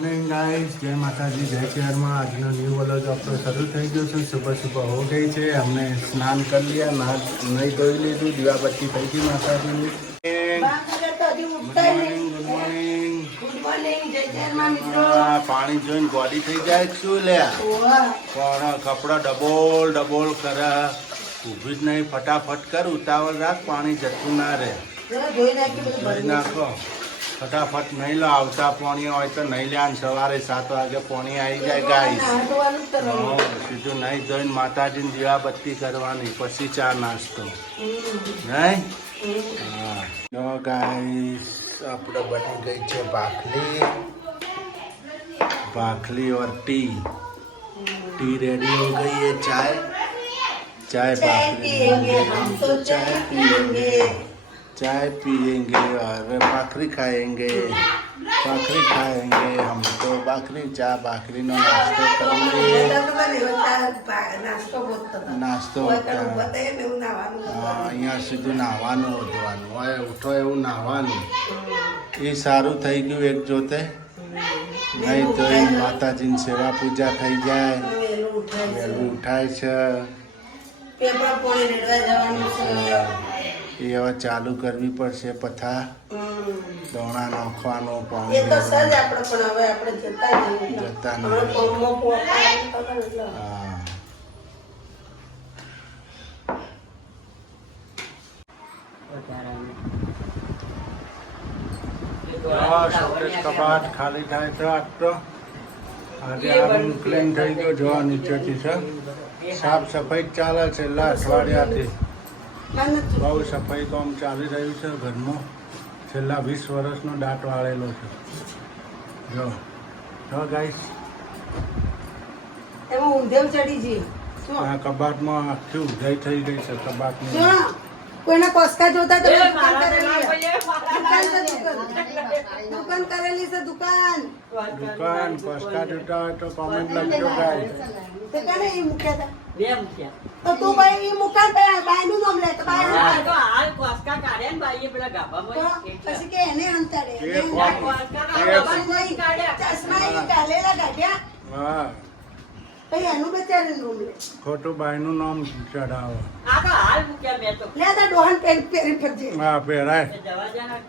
Guys जय माता जी जय शेयर में आज न्यू व्लॉग आपको शुरू થઈ ગયો છે सुबह सुबह हो गई है हमने स्नान कर लिया नहीं धोई लीधु दीवाबत्ती થઈ ગઈ માતાજીની પાણી જોઈને બોડી થઈ જાય શું લે પણ કપડા ડબોલ ડબોલ કરે ઊભી જ નહીં ફટાફટ કર ઉતાવળ રાખ પાણી જતું ના રહે ધોઈ નાખો फटाफट नहीं लो आवता पानी हो तो नहीं लिया सवारे 7 वागे पानी आई जाए गाइस सीधू नहीं धोई माताजी ने दीवाबत्ती करवानी पछी चा नास्तो नहीं हाँ गाइस अपने बनी गई है भाखली और टी रेडी हो गई है चाय भाखली हम तो चाय पियेंगे और भाखरी खाएंगे हम तो भाखरी नो नाश्तो करेंगे नाश्तो अँ सीधू नहावानुं होधवानुं होय उठो एवुं नहावानुं ए सारूं थई गयुं एक जोते नहीं तो माताजी ની सेवा पूजा थई जाए वहेलुं उठाय छे पेपर पोळी रेडवा जवानुं छे ये હવે ચાલુ કરવી પડશે પથા દોણા નાખવાનો પાણી એ તો સજ આપણે પણ હવે આપણે જતા નહીં કોમો શોકેસ કબાટ ખાલી થાય તો આજ તો આજે આ રૂમ ક્લીન થઈ ગયો જોવા નીચેથી છે સાફ સફાઈ ચાલે છે છેલ્લા અઠવાડિયાથી બહુ સફાઈ કામ ચાલી રહ્યું છે ઘરમાં છેલ્લા 20 વર્ષનો દાંત વાળેલો છે જો ગાઈસ એમાં ઊંધેવ ચડી છે આ કબાટમાં આખી ઊંધાઈ થઈ ગઈ છે કબાટમાં કોઈના કોસ્કા જોતા તો દુકાન કરેલી છે દુકાન કોસ્કા જોતા હોય તો કોમેન્ટ લખજો ગાઈસ તે કને ઈ મૂક્યા હતા બે મૂક્યા તો તું ભાઈ ઈ મુકાન પે બાયનું નામ લે તો બાય તો હાલ કોસ્કા કાઢ્યા ને બાઈએ પેલા ગાભામાં પછી કે એને અંતરે કોસ્કા કાઢ્યા ચશ્મા ઈ ગાલેલા કાઢ્યા હા ભાઈ એનું બેચારે નામ લે ખોટું બાયનું નામ ચડાવો આ તો હાલ મૂક્યા મે તો લે તો ડોહન પેરી ફરજે હા પહેરાય જવા જાના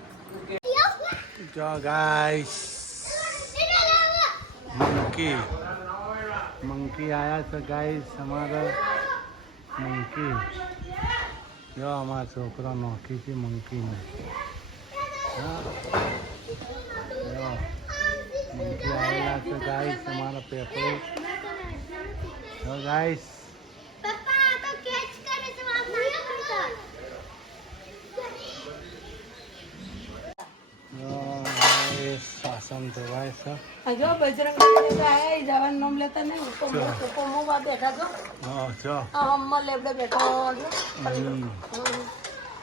જો ગાઈસ मंकी आया तो गाइस हमारा मंकी जो हमारा छोकरा नौकी थी मंकी में मंकी आया तो गाइस हमारा पेपर तो गाइस शासन तो भाई सब जो बजरंग आया जवान नाम लेता नहीं ऊपर मुंह बैठा जो हम लेबड़े बैठा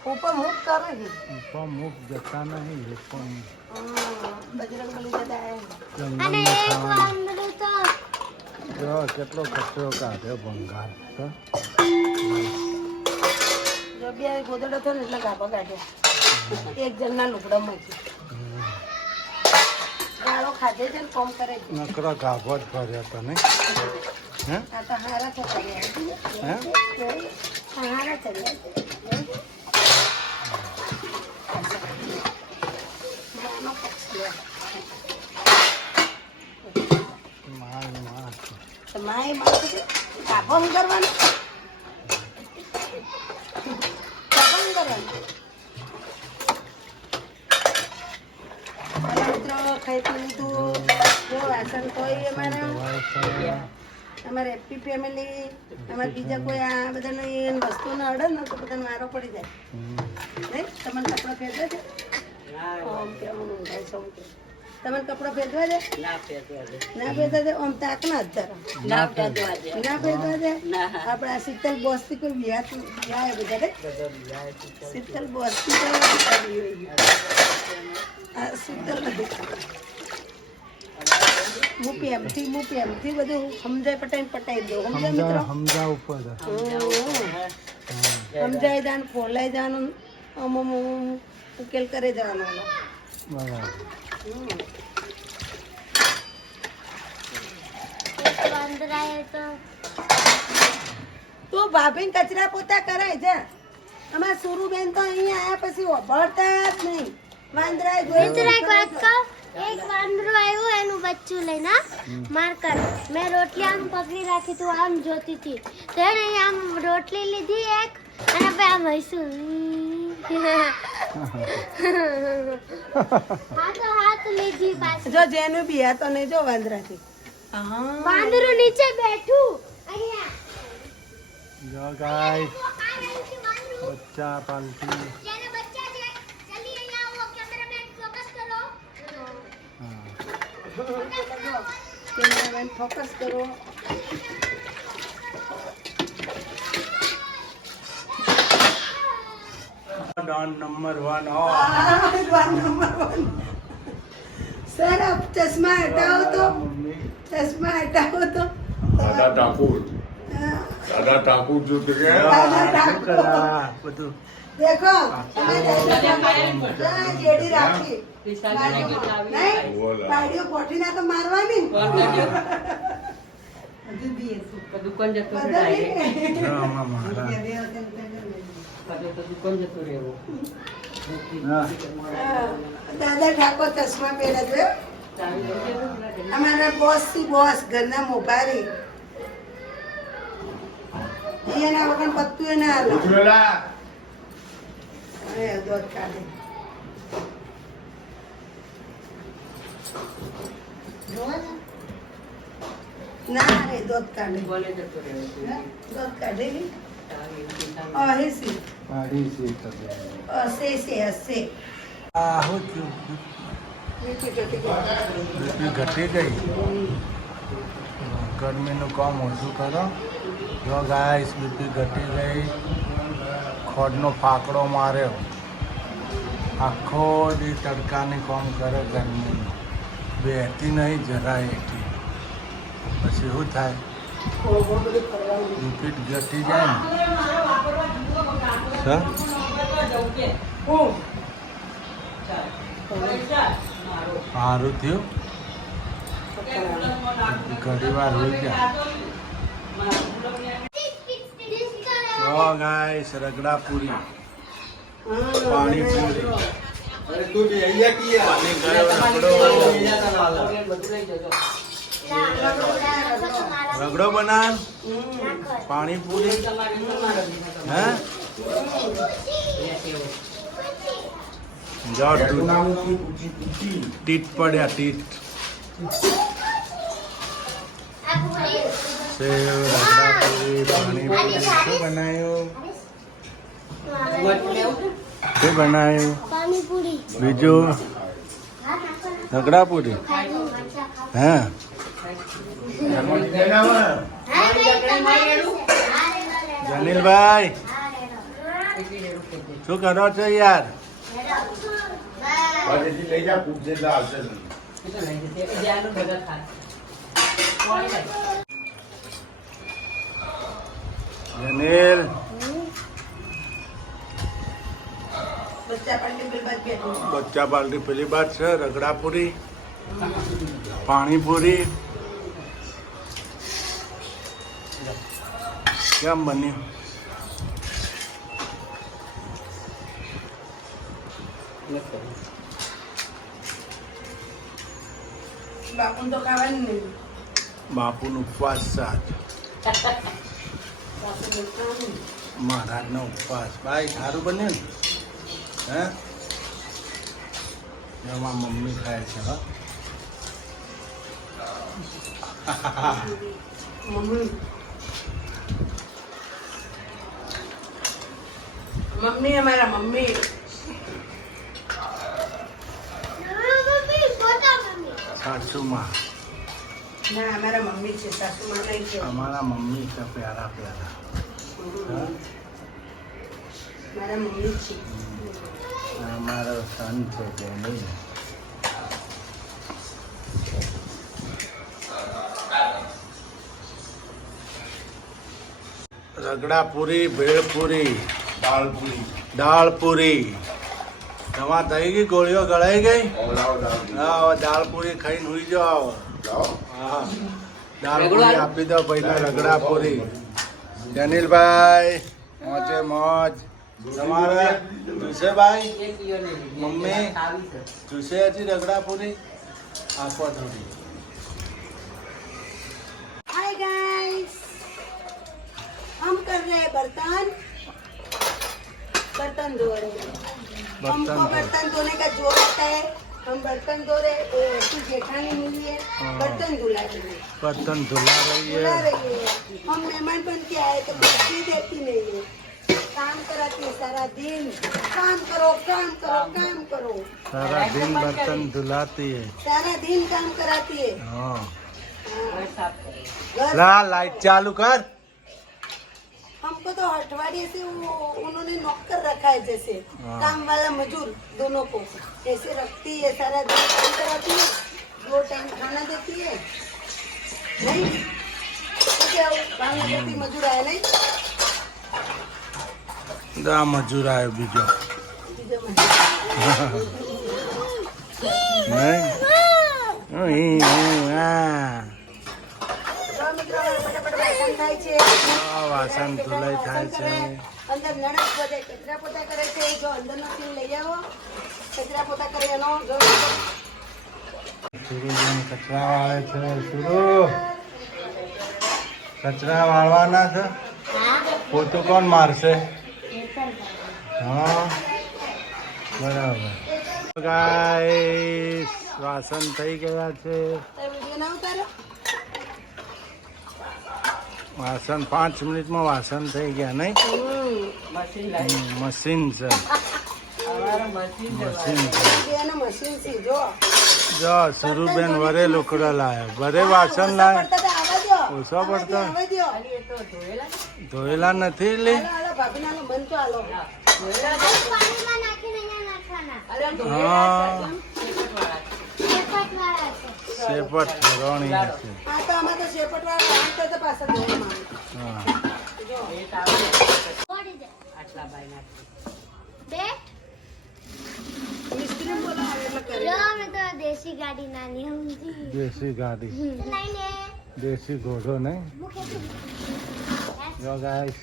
ऊपर मुख करेगी ऊपर मुख जता नहीं बजरंग बली जता है जो કેટલો કચરો કાઢ્યો બંગાળ જો બે ગોદડો તો ને એટલે ગાભા કાઢ્યા એક જણના લુગડામાંથી ગાળો ખાધે છે ને કોમ કરે છે નકરા ગાભો જ ભર્યા તો નહીં હે આ તો હારા છે હે હારા છે માય ગાભો કરવાનું ખાઈ પી લીધું જો વાસણ કોઈ અમારે હેપી ફેમિલી અમારે બીજા કોઈ આ બધાને વસ્તુને અડે ને તો બધાને મારો પડી જાય નહીં તમને કપડાં ફેરવે છે તમને કપડાં ફેરવા છે ના ફેરવા દે આમ તાક ના ના ફેરવા દે આપણે આ શીતલ બોસ થી કોઈ બિહાર બધા શીતલ બોસ થી શીતલ નથી હું પ્રેમથી બધું સમજાય દો સમજા ઉપર સમજાય જાન ફોલાઈ જવાનું ઉકેલ કરે જવાનો બરાબર વાંદરાએ તો તું ભાભીને કચરા પોતા કરે છે. અમારા સુરુબેન તો અહીંયા આયા પછી ઓભળતા જ નહીં. વાંદરાએ જોયું મિત્ર એક વાત કહું, એક વાંદરો આવ્યો એનું બચ્ચું લઈને માર્કર. મેં રોટલી આમ પકડી રાખી તું આમ જોતી હતી તો એને આમ રોટલી લીધી એક અને પછી આમ હસ્યું. હાથ લીધી પાછી. જો જેનું બી હતો ને જો વાંદરાથી. વાંદરું નીચે બેઠું અહીંયા. જો ગાઈસ આ રહ્યું છે વાંદરું. બચ્ચા પાલટી જેને બચ્ચા છે જલ્દી અહીંયા આવો. કેમેરામેન ફોકસ કરો. કેમેરામેન ફોકસ કરો. ડોન નંબર 1 સર આપ ચશ્મા હટાવો તો. ચશ્મા હટાવો તો. દાદા ઠાકુર દાદા ઠાકુર જો તે બધું દેખો જેડી રાખી નહીં બાયડીઓ પોઠી ના તો મારવાની ને. હજુ બી હશે. દુકાન જતો બધા બી ને. જો આમાં મારા દુકાન જતો રહેવો હા. દાદા ઠાકોર ચશ્મા પહેરે છે. અમારા બોસ થી બોસ ઘરના મોભારી એના વગર પત્તું એ ના હાલે. ઉજવેલા અરે દોધ કાઢે. ના રે દોધ કાઢે. બોલે જતો રહેવો હે? દોધ કાઢેલી તારી અહે સી હસે સે હસે આ હું થયું મીઠી ઘટી ગઈ. બીપી ઘટી ગઈ ગરમીનું કામ ઓછું કરો જો ગાઈસ બીપી ઘટી ગઈ ખોડનો ફાકડો માર્યો આખો દી તડકાની કામ કરે ગરમીનું બેહતી નહીં જરાય એથી પછી શું થાય બહુ બધું કરવાનું. બીપી ઘટી જાય ને સર હું સારું થયું ઘણી વાર હોઈ ગયા ઓ ગાઈસ રગડા પૂરી પાણી પૂરી તું જે અહીંયા કિયા પાણી ગયો રગડો રગડો બનાવ પાણી પૂરી હે જો ટીટ પડ્યા ટીટ સેવ રગડા પૂરી પાણી પૂરી શું બનાવ્યું શું બનાવ્યું પાણીપુરી. બીજું રગડા પૂરી હે જનીલભાઈ શું કરો છો યાર વાજેથી લઈ જા પૂછ જેટલા આવશે જનીલ બચ્ચા પાણી બિલ બાદ બેઠું. બચ્ચા બાલટી પેલી બાદ છે રગડા પૂરી પાણીપુરી કેમ બન્યું બાપુને તો ખાવાનું નહીં. બાપુનો ઉપવાસ છે આજ બાપુને ખાવાનું. મહારાજનો ઉપવાસ ભાઈ સારું બન્યું ને હે એમાં મમ્મી ખાય છે હા મમ્મી મમ્મી અમારા મમ્મી સાસુમાં ના અમારા મમ્મી છે સાસુમાં નહીં છે. અમારા મમ્મી છે પ્યારા પ્યારા હા? મારા મમ્મી છે. અમારો સન છે કે નહીં રગડા પૂરી ભેળ પૂરી દાળ પૂરી દાળ પૂરી તમા થઈ ગઈ ગોળીઓ ગળાઈ ગઈ ઓલાવ દાળ પૂરી. હા હવે દાળ પૂરી ખાઈને હુઈ જાઓ જાઓ હા દાળ પૂરી આપી દો ભાઈને રગડા પૂરી. અનિલભાઈ મોજે મોજ. તમારે જોશે ભાઈ મમ્મી જોશે હજી રગડા પૂરી આપો થોડી. हाय गाइस, हम कर रहे हैं बर्तन धो रहे हैं. हमको बर्तन धोने का जोर आता है. हम बर्तन धो रहे हैं. ऐसी जेठानी मिली है, बर्तन धुला रही है. बर्तन धुला रही धुला है. रही है. हम मेहमान बन के आए तो बर्तन देती नहीं है. काम कराती है सारा दिन. काम करो काम करो काम करो. सारा दिन बर्तन धुलाती है. सारा दिन काम कराती है. हाँ घर ला लाइट चालू कर. हमको तो अठवाडिये से उन्होंने नौकर रखा है, जैसे काम वाला मजदूर दोनों को ऐसे रखती है. सारा दिन काम कराती है, 2 टाइम खाना देती है. नहीं तो क्या बांग्लादेशी मजदूर आया नहीं. દા મજૂર આવ્યો બીજો બીજો મજદૂર. નહીં. જો મિત્રો ફટાફટ વાસણ થાય છે. વાસણ ધુલાઈ થાય વાસણ કરે. છે. અંદર નણંદ બધે કચરા પોતા કરે છે. જો અંદરનો સીન લઈ આવો, કચરા પોતા કરે એનો. જો સુરુ બેન કચરા વાળે છે. સુરુ કચરા વાળવાના છે. પોતું કોણ મારશે? હા બરાબર. ગાઈસ વાસણ થઈ ગયા છે. વિડીયો ના ઉતારો. વાસણ 5 મિનિટમાં વાસણ થઈ ગયા નહીં. મશીન લાવી મશીન છે. અમારા મશીન મશીન છે. એનું મશીન છે. જો જો સુરુબેન વરે લુકડા લાયા. વરે વાસણ લાયા. પડતા તો આવવા દ્યો. ઓછા પડતા? આવવા દ્યો. એ તો ધોયેલા ધોયેલા નથી લે. હાલો, હાલો, ભાભીનાનું મન તો હાલો. પાણીમાં નાખીને અહીંયા નાખવાના. અરે હા ધોયેલા શેપટવાળા છે. શેપટ ફરવાની છે. આ તો આમાં તો શેપટવાળા વાંક તો પાછળ ધોવામાં આવે. હા જો એ તો આવે. છોડી દે. આટલા બાય નાખી બેટ. મિસ્ત્રી બોલાવે એટલે કરે. જો અમે તો દેશી ગાડી નાની સમજી. દેશી ગાડી લઈને દેશી ઘોડો નહીં. મૂકેથી. જો ગાઈસ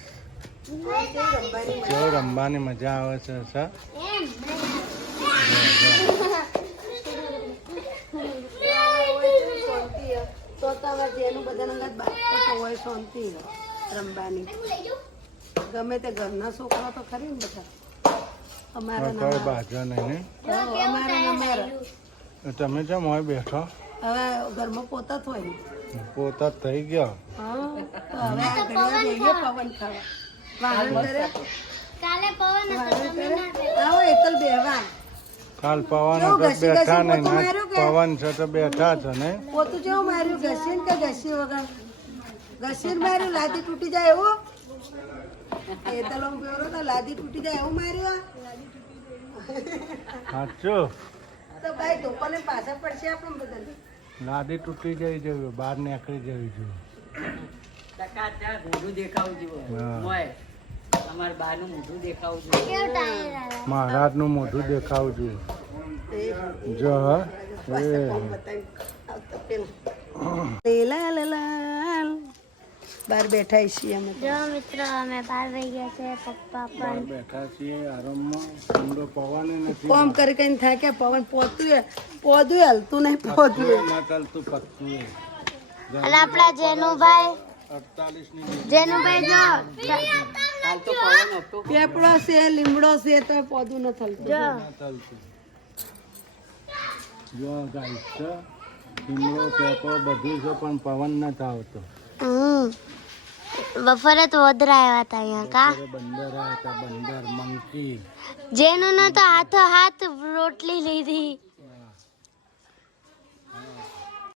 રંબાની જો રમવાની મજા આવે છે સર. એમ શાંતિ હે. તોતામાં જેનું બધાના ઘર બાળકો હોય શાંતિ હે રમવાની. ગમે તે ઘરના છોકરા તો ખરી ને બધા. અમારા કોઈ ના બાજા નહીં ને. અમારા ને અમારા. તમે કેમ હોય બેઠો? હવે ઘરમાં પોતા જ હોય ને. પોતા જ થઈ ગયો. હા તો હવે આ ઘડીવાર જઈએ પવન ખાવા. વાહન કરે કાલે પવન હતો વાહન તમે કરે. ના ગઈ. આવો એકલ બેહવા. કાલ પવન કેવું હતો ઘસી બેઠા ઘસી નહીં. પોતું ના માર્યું કે? પવન છે તો બેઠા છે ને. પોતું જેવું માર્યું ઘસીને કે ઘસી વગર? ઘસીને માર્યું લાદી તૂટી જાય એવું? એ તો લોક બેવરો તો લાદી તૂટી જાય એવું માર્યું આ? સાચું તો ભાઈ ધોપાને પાછા પડશે આપણે બધાને. લાદી તૂટી જવી જોઈએ. બહાર નીકળી જવી જોઈએ. ટકા ત્યાં મોઢું દેખાવું જોઈએ હા. મોય અમારા બાનું મોઢું દેખાવું જોઈએ કેવું ટાયર આવે. મહારાજનું મોઢું દેખાવું જોઈએ. જો હા પાછા કોમ બતાવી આવતા પેલા. લેલા લેલા. બહાર બેઠા છીએ અમે. જો મિત્રો અમે બહાર વહી ગયા છે. પપ્પા બહાર પણ બેઠા છીએ આરામમાં. ઠંડો પવન નથી. કોમ કરી કઈ થાક્યા. પવન પોતું હલતું નહીં. પોતું ના ચાલતું પત્તું એ. અને આપણા જેનુભાઈ 48 ની જેનુભાઈ જો હાલ તો પવન હતો પેપડો છે લીમડો છે તો પોતું ન થલતું. જો ના ચાલતું. જો ગાઈસ છે ટીમડો પેપો બધું છે પણ પવન નથી આવતો. બપોરે તો વદરા આવ્યા હતા અહીંયા કા અત્યારે બંદર આવ્યા હતા. બંદર મંકી. જેનું નો તો હાથો હાથ રોટલી લીધી.